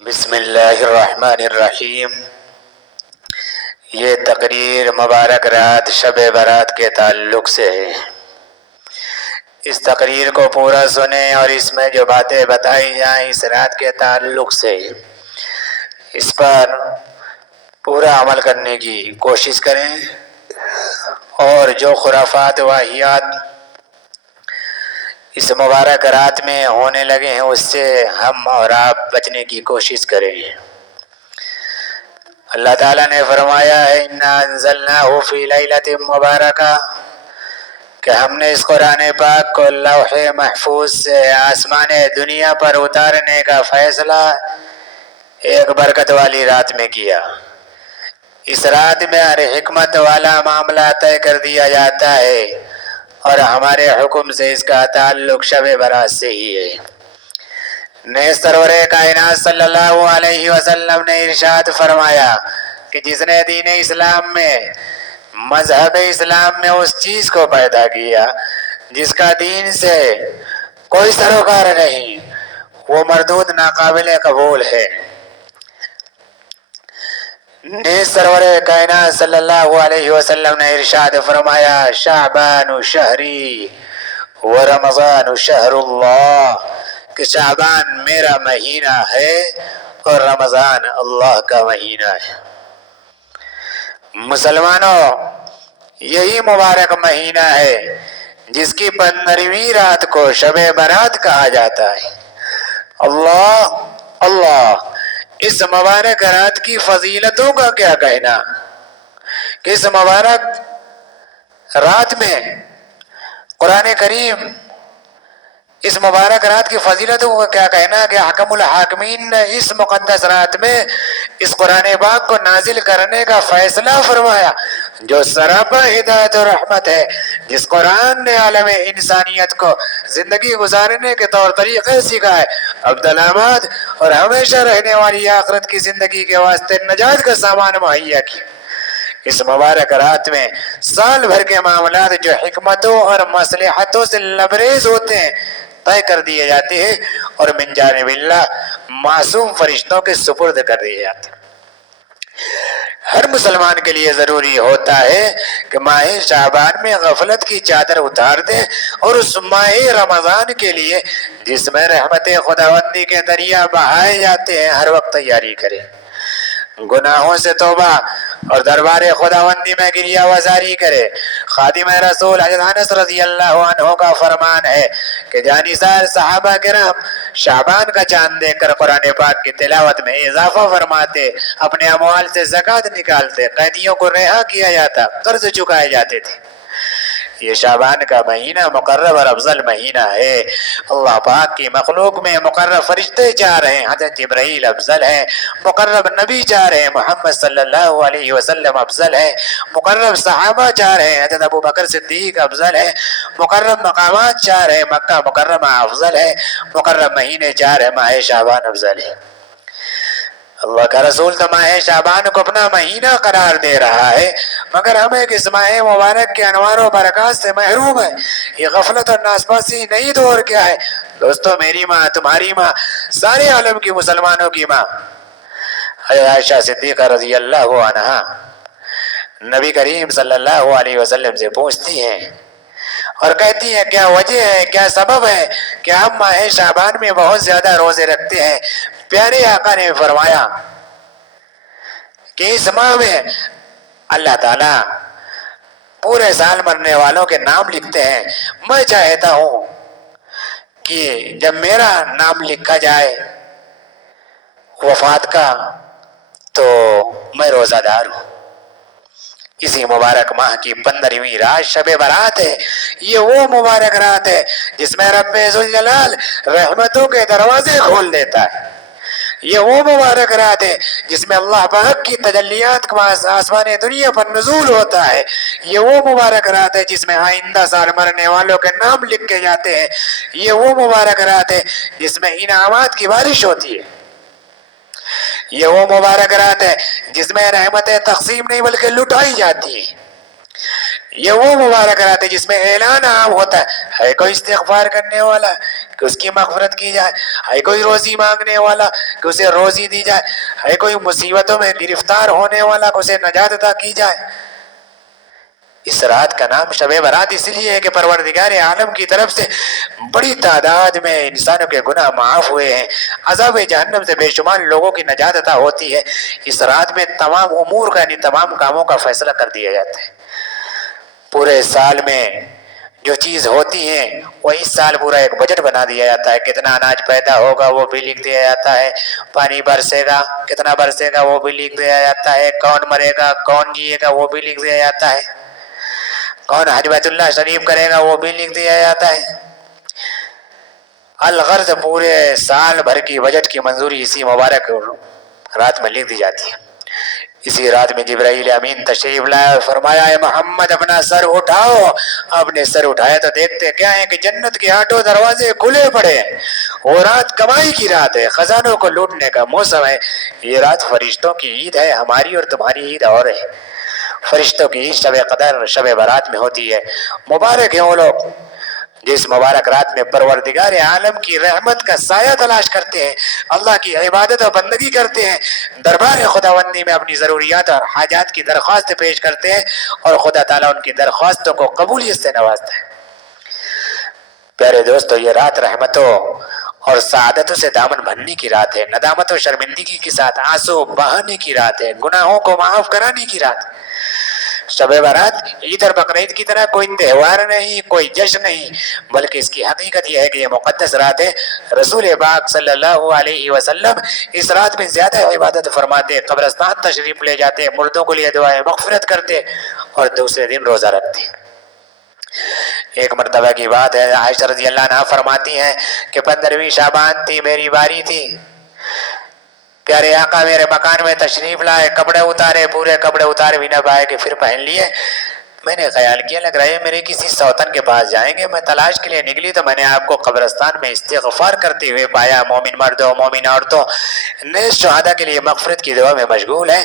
بسم اللہ الرحمن الرحیم۔ یہ تقریر مبارک رات شب برات کے تعلق سے ہے۔ اس تقریر کو پورا سنیں اور اس میں جو باتیں بتائی جائیں اس رات کے تعلق سے اس پر پورا عمل کرنے کی کوشش کریں، اور جو خرافات واہیات اس مبارک رات میں ہونے لگے ہیں اس سے ہم اور آپ بچنے کی کوشش کریں۔ اللہ تعالیٰ نے فرمایا ہے اِنَّا أَنزَلْنَاهُ فِي لَيْلَةٍ مُبَارَكَةٍ کہ ہم نے اس قرآن پاک کو لوح محفوظ سے آسمان دنیا پر اتارنے کا فیصلہ ایک برکت والی رات میں کیا۔ اس رات میں ہر حکمت والا معاملہ طے کر دیا جاتا ہے، اور ہمارے حکم سے اس کا تعلق شب برات سے ہی ہے۔ نیز سرور کائنات صلی اللہ علیہ وسلم نے ارشاد فرمایا کہ جس نے دین اسلام میں مذہب اسلام میں اس چیز کو پیدا کیا جس کا دین سے کوئی سروکار نہیں، وہ مردود ناقابل قبول ہے۔ نیز سرور کائنات صلی اللہ علیہ وسلم نے ارشاد فرمایا شعبان شہری و رمضان شہر اللہ، کہ شعبان میرا مہینہ ہے اور رمضان اللہ کا مہینہ ہے۔ مسلمانوں، یہی مبارک مہینہ ہے جس کی 15ویں رات کو شب برات کہا جاتا ہے۔ اللہ اللہ، اس مبارک رات کی فضیلتوں کا کیا کہنا کہ اس مبارک رات میں قرآن کریم اس مبارک رات کی فضیلتوں کا کیا کہنا کہ حکم الحاکمین نے اس مقدس رات میں اس قرآن پاک کو نازل کرنے کا فیصلہ فرمایا جو سراپا ہدایت و رحمت ہے، جس قرآن نے عالم انسانیت کو زندگی گزارنے کے طور طریقے سکھائے، عبدالآباد اور ہمیشہ رہنے والی آخرت کی زندگی کے واسطے نجات کا سامان مہیا کیا۔ اس مبارک رات میں سال بھر کے معاملات جو حکمتوں اور مصلحتوں سے لبریز ہوتے ہیں طے کر دیے جاتے ہیں اور من جانب اللہ معصوم فرشتوں کے سپرد کر دیے جاتے ہیں۔ ہر مسلمان کے لیے ضروری ہوتا ہے کہ ماہ شعبان میں غفلت کی چادر اتار دے اور اس ماہ رمضان کے لیے جس میں رحمت خداوندی کے دریا بہائے جاتے ہیں ہر وقت تیاری کرے، گناہوں سے توبہ اور دربار خداوندی میں گریہ وزاری کرے۔ خادم رسول حضرت انس رضی اللہ عنہ کا فرمان ہے کہ جانثار صحابہ کرام شعبان کا چاند دیکھ کر قرآن پاک کی تلاوت میں اضافہ فرماتے، اپنے اموال سے زکوٰۃ نکالتے، قیدیوں کو رہا کیا جاتا، قرض چکائے جاتے تھے۔ یہ شعبان کا مہینہ مقرب اور افضل مہینہ ہے۔ اللہ پاک کی مخلوق میں مقرب فرشتے 4 ہیں، حضرت جبرائیل افضل ہیں، مقرب نبی 4 ہیں، محمد صلی اللہ علیہ وسلم افضل ہیں، مقرب صحابہ 4 ہیں، حضرت ابوبکر صدیق افضل ہیں، مقرب مقامات 4 ہیں، مکہ مکرمہ افضل ہے، مقرب مہینے 4 ہیں، ماہ شعبان افضل ہے۔ اللہ کا رسول تو ماہ شعبان کو اپنا مہینہ قرار دے رہا ہے، مگر ہمیں اس ماہ مبارک کے انوار و برکات سے محروم ہے۔ یہ غفلت اور ناسپاسی نئی دور کیا ہے؟ دوستو، میری ماں، تمہاری ماں، سارے عالم کی مسلمانوں کی ماں حضرت عائشہ صدیقہ رضی اللہ عنہا نبی کریم صلی اللہ علیہ وسلم سے پوچھتی ہیں اور کہتی ہیں کیا وجہ ہے، کیا سبب ہے کہ ہم ماہ شعبان میں بہت زیادہ روزے رکھتے ہیں؟ پیارے آقا نے فرمایا کہ اس ماہ میں اللہ تعالیٰ پورے سال مرنے والوں کے نام لکھتے ہیں۔ میں چاہتا ہوں کہ جب میرا نام لکھا جائے وفات کا تو میں روزہ دار ہوں۔ اسی مبارک ماہ کی 15ویں رات شب برات ہے۔ یہ وہ مبارک رات ہے جس میں رب ذوالجلال رحمتوں کے دروازے کھول دیتا ہے۔ یہ وہ مبارک رات ہے جس میں اللہ پاک کی تجلیات کا آسمان دنیا پر نزول ہوتا ہے۔ یہ وہ مبارک رات ہے جس میں آئندہ سال مرنے والوں کے نام لکھے جاتے ہیں۔ یہ وہ مبارک رات ہے جس میں انعامات کی بارش ہوتی ہے۔ یہ وہ مبارک رات ہے جس میں رحمتیں تقسیم نہیں بلکہ لٹائی جاتی ہیں۔ یہ وہ مبارک رات ہے جس میں اعلان عام ہوتا ہے کوئی استغفار کرنے والا کہ اس کی مغفرت کی جائے، ہے کوئی روزی مانگنے والا کہ اسے روزی دی جائے، ہے کوئی مصیبتوں میں گرفتار ہونے والا کہ اسے نجات عطا کی جائے۔ اس رات کا نام شب برات اس لیے ہے کہ پروردگار عالم کی طرف سے بڑی تعداد میں انسانوں کے گناہ معاف ہوئے ہیں، عذاب جہنم سے بے شمار لوگوں کی نجات عطا ہوتی ہے۔ اس رات میں تمام امور کا یعنی تمام کاموں کا فیصلہ کر دیا جاتا ہے۔ پورے سال میں جو چیز ہوتی ہیں وہ اس سال پورا ایک بجٹ بنا دیا جاتا ہے، کتنا اناج پیدا ہوگا وہ بھی لکھ دیا جاتا ہے، پانی برسے گا کتنا برسے گا وہ بھی لکھ دیا جاتا ہے، کون مرے گا کون جیے گا وہ بھی لکھ دیا جاتا ہے، کون حج بیت اللہ شریف کرے گا وہ بھی لکھ دیا جاتا ہے۔ الغرض پورے سال بھر کی بجٹ کی منظوری اسی مبارک رات میں لکھ دی جاتی ہے۔ اسی رات میں جبرائیل امین تشریف لائے اور فرمایا اے محمد اپنا سر اٹھاؤ۔ اپنے سر اٹھایا تو دیکھتے کیا ہے کہ جنت کے 8 دروازے کھلے پڑے ہیں۔ وہ رات کمائی کی رات ہے، خزانوں کو لوٹنے کا موسم ہے۔ یہ رات فرشتوں کی عید ہے، ہماری اور تمہاری عید اور ہے۔ فرشتوں کی عید شب قدر شب برات میں ہوتی ہے۔ مبارک ہیں وہ لوگ جس مبارک رات میں پروردگار عالم کی رحمت کا سایہ تلاش کرتے ہیں، اللہ کی عبادت و بندگی کرتے ہیں، دربار خداوندی میں اپنی ضروریات اور حاجات کی درخواست پیش کرتے ہیں اور خدا تعالیٰ ان کی درخواستوں کو قبولیت سے نوازتا ہے۔ پیارے دوستو، یہ رات رحمتوں اور سعادتوں سے دامن بھرنے کی رات ہے، ندامت و شرمندگی کے ساتھ آنسو بہانے کی رات ہے، گناہوں کو معاف کرانے کی رات ہے۔ شب برات عید اور بقرعید کی طرح کوئی تہوار نہیں، کوئی جشن نہیں، بلکہ اس کی حقیقت یہ ہے کہ یہ مقدس رات ہے۔ رسول پاک صلی اللہ علیہ وسلم اس رات میں زیادہ عبادت فرماتے، قبرستان تشریف لے جاتے، مردوں کے لیے دعائیں مغفرت کرتے اور دوسرے دن روزہ رکھتے۔ ایک مرتبہ کی بات ہے، عائشہ رضی اللہ عنہا فرماتی ہیں کہ 15ویں شعبان تھی، میری باری تھی، پیارے آقا میرے مکان میں تشریف لائے، کپڑے اتارے، پورے کپڑے اتارے بھی نہ پائے کہ پھر پہن لیے۔ میں نے خیال کیا لگ رہا ہے میرے کسی سوتن کے پاس جائیں گے، میں تلاش کے لیے نکلی تو میں نے آپ کو قبرستان میں استغفار کرتے ہوئے پایا، مومن مردوں مومن عورتوں نیز شہداء کے لیے مغفرت کی دعا میں مشغول ہیں۔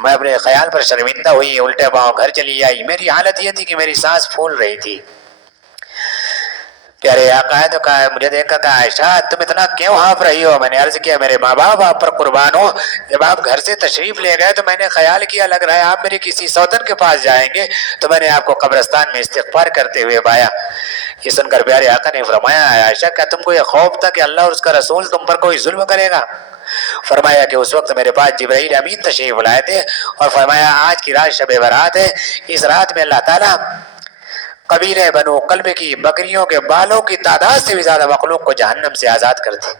میں اپنے خیال پر شرمندہ ہوئی، الٹے پاؤں گھر چلی آئی۔ میری حالت یہ تھی کہ میری سانس پھول رہی تھی۔ پیارے آقا ہے تو کہا، مجھے دیکھ کر کہا عائشہ تم اتنا کیوں ہانپ رہی ہو؟ میں نے عرض کیا میرے ماں باپ آپ پر قربان ہو، جب آپ گھر سے تشریف لے گئے تو میں نے خیال کیا لگ رہا ہے آپ میرے کسی سوتن کے پاس جائیں گے، تو میں نے آپ کو قبرستان میں استغفار کرتے ہوئے پایا۔ یہ سن کر پیارے آقا نے فرمایا عائشہ کیا تم کو یہ خوف تھا کہ اللہ اور اس کا رسول تم پر کوئی ظلم کرے گا؟ فرمایا کہ اس وقت میرے پاس جبرائیل امین تشریف لائے تھے اور فرمایا آج کی رات شب برات ہے، اس رات میں اللہ تعالیٰ قبیلہ بنو قلب کی بکریوں کے بالوں کی تعداد سے بھی زیادہ مخلوق کو جہنم سے آزاد کرتے۔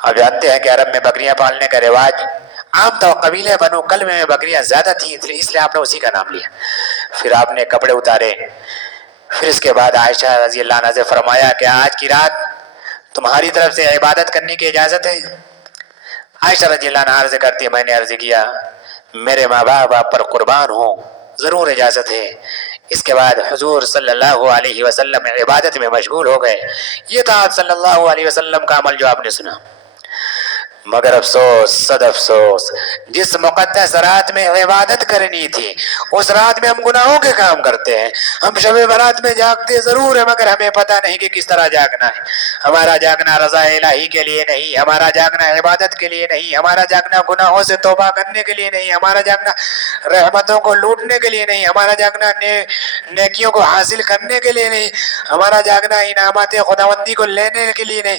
آپ جانتے ہیں کہ عرب میں بکریاں پالنے کا رواج عام طور قبیلہ بنو قلب میں بکریاں زیادہ تھیں، اس لیے آپ نے اسی کا نام لیا۔ پھر آپ نے کپڑے اتارے، پھر اس کے بعد عائشہ رضی اللہ عنہا سے فرمایا کہ آج کی رات تمہاری طرف سے عبادت کرنے کی اجازت ہے؟ عائشہ رضی اللہ عنہا عرض کرتی ہے میں نے عرض کیا میرے ماں باپ آپ پر قربان ہوں، ضرور اجازت ہے۔ اس کے بعد حضور صلی اللہ علیہ وسلم عبادت میں مشغول ہو گئے۔ یہ تھا آپ صلی اللہ علیہ وسلم کا عمل جو آپ نے سنا۔ مگر افسوس صد افسوس، جس مقدس رات میں عبادت کرنی تھی اس رات میں ہم گناہوں کے کام کرتے ہیں۔ ہم شب برات میں جاگتے ضرور ہیں مگر ہمیں پتہ نہیں کہ کس طرح جاگنا ہے۔ ہمارا جاگنا رضا الہی کے لیے نہیں، ہمارا جاگنا عبادت کے لیے نہیں، ہمارا جاگنا گناہوں سے توبہ کرنے کے لیے نہیں، ہمارا جاگنا رحمتوں کو لوٹنے کے لیے نہیں، ہمارا جاگنا نیکیوں کو حاصل کرنے کے لیے نہیں، ہمارا جاگنا انعامات خداوندی کو لینے کے لیے نہیں،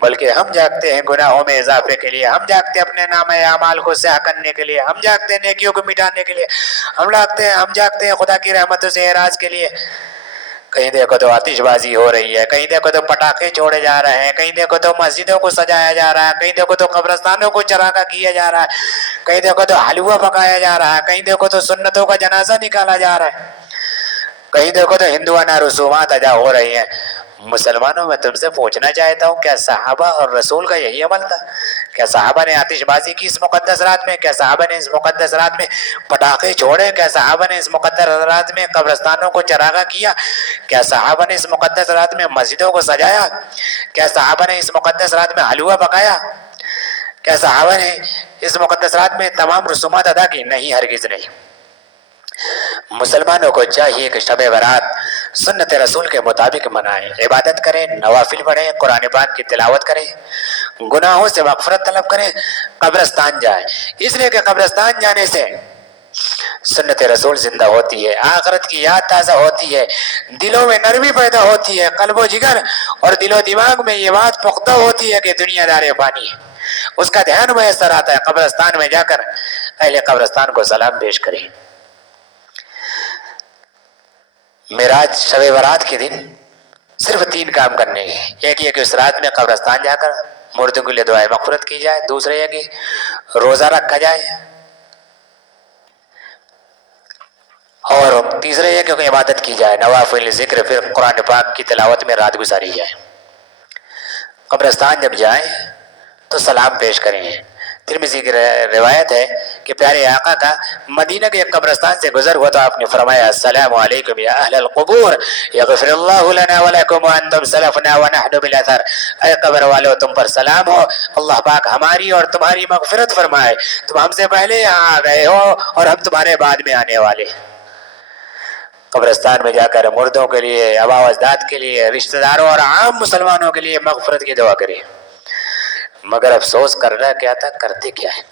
بلکہ ہم جاگتے ہیں گناہوں میں اضافے کے لیے، ہم جاگتے ہیں اپنے نامہ اعمال کو سیاہ کرنے کے لیے، ہم جاگتے ہیں نیکیوں کو مٹانے کے لیے، ہم جاگتے ہیں خدا کی رحمتوں سے اعراض کے لیے۔ کہیں دیکھو تو آتش بازی ہو رہی ہے، کہیں دیکھو تو پٹاخے چھوڑے جا رہے ہیں، کہیں دیکھو تو مسجدوں کو سجایا جا رہا ہے، کہیں دیکھو تو قبرستانوں کو چراغاں کیا جا رہا ہے، کہیں دیکھو تو حلوہ پکایا جا رہا ہے، کہیں دیکھو تو سنتوں کا جنازہ نکالا جا رہا ہے، کہیں دیکھو تو ہندوانہ رسومات ادا ہو رہی ہیں۔ مسلمانوں میں تم سے پوچھنا چاہتا ہوں کیا صحابہ اور رسول کا یہی عمل تھا؟ کیا صحابہ نے آتش بازی کی اس مقدس رات میں؟ کیا صحابہ نے اس مقدس رات میں پٹاخے چھوڑے؟ کیا صحابہ نے اس مقدس رات میں قبرستانوں کو چراغاں کیا؟ کیا صحابہ نے اس مقدس رات میں مسجدوں کو سجایا؟ کیا صحابہ نے اس مقدس رات میں حلوہ پکایا؟ کیا صحابہ نے اس مقدس رات میں تمام رسومات ادا کی؟ نہیں، ہرگز نہیں۔ مسلمانوں کو چاہیے کہ شب برات سنت رسول کے مطابق منائیں، عبادت کریں، نوافل پڑھیں، قرآن پاک کی تلاوت کریں، گناہوں سے مغفرت طلب کریں، قبرستان جائیں، اس لیے کہ قبرستان جانے سے سنت رسول زندہ ہوتی ہے، آخرت کی یاد تازہ ہوتی ہے، دلوں میں نرمی پیدا ہوتی ہے، قلب و جگر اور دل و دماغ میں یہ بات پختہ ہوتی ہے کہ دنیا دار فانی ہے، اس کا دھیان میسر آتا ہے۔ قبرستان میں جا کر اہل قبرستان کو سلام پیش کریں۔ معراج شب برات کے دن صرف 3 کام کرنے ہیں۔ ایک یہ کہ اس رات میں قبرستان جا کر مردوں کے لیے دعائے مغفرت کی جائے، دوسرے یہ کہ روزہ رکھا جائے، اور تیسرے یہ کہ عبادت کی جائے، نوافل، ذکر، پھر قرآن پاک کی تلاوت میں رات گزاری جائے۔ قبرستان جب جائیں تو سلام پیش کریں۔ ترمذی کی روایت ہے کہ پیارے آقا کا مدینہ کے ایک قبرستان سے گزر ہوا تو آپ نے فرمایا السلام علیکم یا اہل القبور یغفر اللہ لنا ولکم وانتم سلفنا ونحن بالاثر، اے قبر والو تم پر سلام ہو، اللہ پاک ہماری اور تمہاری مغفرت فرمائے، تم ہم سے پہلے یہاں آ گئے ہو اور ہم تمہارے بعد میں آنے والے۔ قبرستان میں جا کر مردوں کے لیے، آباء و اجداد کے لیے، رشتہ داروں اور عام مسلمانوں کے لیے مغفرت کی دعا کریں۔ مگر افسوس کرنا کیا تھا، کرتے کیا ہے؟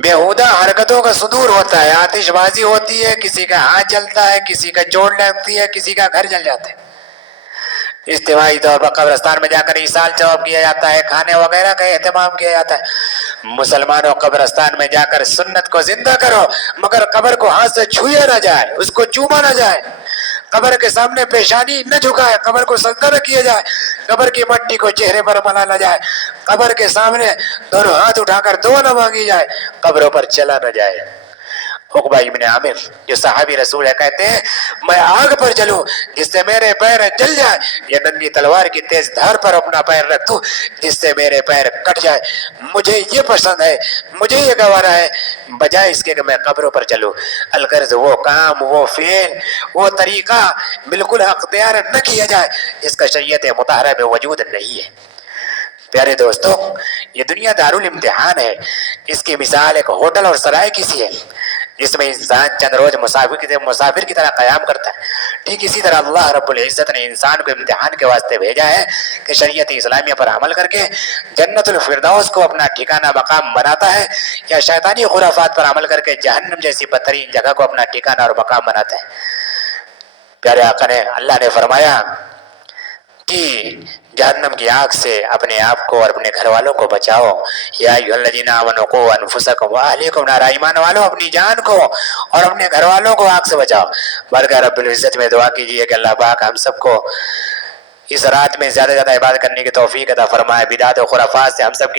بیہودہ حرکتوں کا صدور ہوتا ہے، آتش بازی ہوتی ہے، کسی کا ہاتھ جلتا ہے، کسی کا چوٹ لگتی ہے، کسی کا گھر جل جاتا ہے۔ اجتماعی طور پر قبرستان میں جا کر ایصال ثواب کیا جاتا ہے، کھانے وغیرہ کا اہتمام کیا جاتا ہے۔ مسلمانوں قبرستان میں جا کر سنت کو زندہ کرو، مگر قبر کو ہاتھ سے چھویا نہ جائے، اس کو چوما نہ جائے، قبر کے سامنے پیشانی نہ جھکائے، قبر کو سجدہ نہ کیا جائے، قبر کی مٹی کو چہرے پر ملا نہ جائے، قبر کے سامنے دونوں ہاتھ اٹھا کر دعا نہ مانگی جائے، قبروں پر چلا نہ جائے۔ عقبہ ابن عامر جو صحابی رسول ہے کہتے ہیں میں آگ پر جلوں جس سے میرے پیر جل جائے، یا ننگی تلوار کی تیز دھار پر اپنا پیر رکھ دوں جس سے میرے پیر کٹ جائے، مجھے یہ پسند ہے، مجھے یہ گوارا ہے، بجائے اس کے کہ میں قبروں پر چلوں۔ الغرض وہ کام، وہ فعل، وہ طریقہ بالکل اختیار نہ کیا جائے جس کا شریعت مطہرہ میں وجود نہیں ہے۔ پیارے دوستو، یہ دنیا دارالامتحان ہے، اس کی مثال ایک ہوٹل اور سرائے کی سی ہے جس میں انسان چند روز مسافر کی طرح قیام کرتا ہے۔ ٹھیک اسی طرح اللہ رب العزت نے انسان کو امتحان کے واسطے بھیجا ہے کہ شریعت اسلامیہ پر عمل کر کے جنت الفردوس کو اپنا ٹھکانہ مقام بناتا ہے، یا شیطانی خرافات پر عمل کر کے جہنم جیسی بدترین جگہ کو اپنا ٹھکانہ اور مقام بناتا ہے۔ پیارے آقا نے، اللہ نے فرمایا کہ جہنم کی آگ سے اپنے آپ کو اور اپنے گھر والوں کو بچاؤ، یا ایھا الذین آمنوا قوا انفسکم واہلیکم نارا، ایمان والو اپنی جان کو اور اپنے گھر والوں کو آگ سے بچاؤ۔ بارگاہ رب العزت میں دعا کیجئے کہ اللہ پاک ہم سب کو اس رات میں زیادہ سے زیادہ عبادت کرنے کی توفیق عطا فرمائے، بدعت و خرافات سے ہم سب کی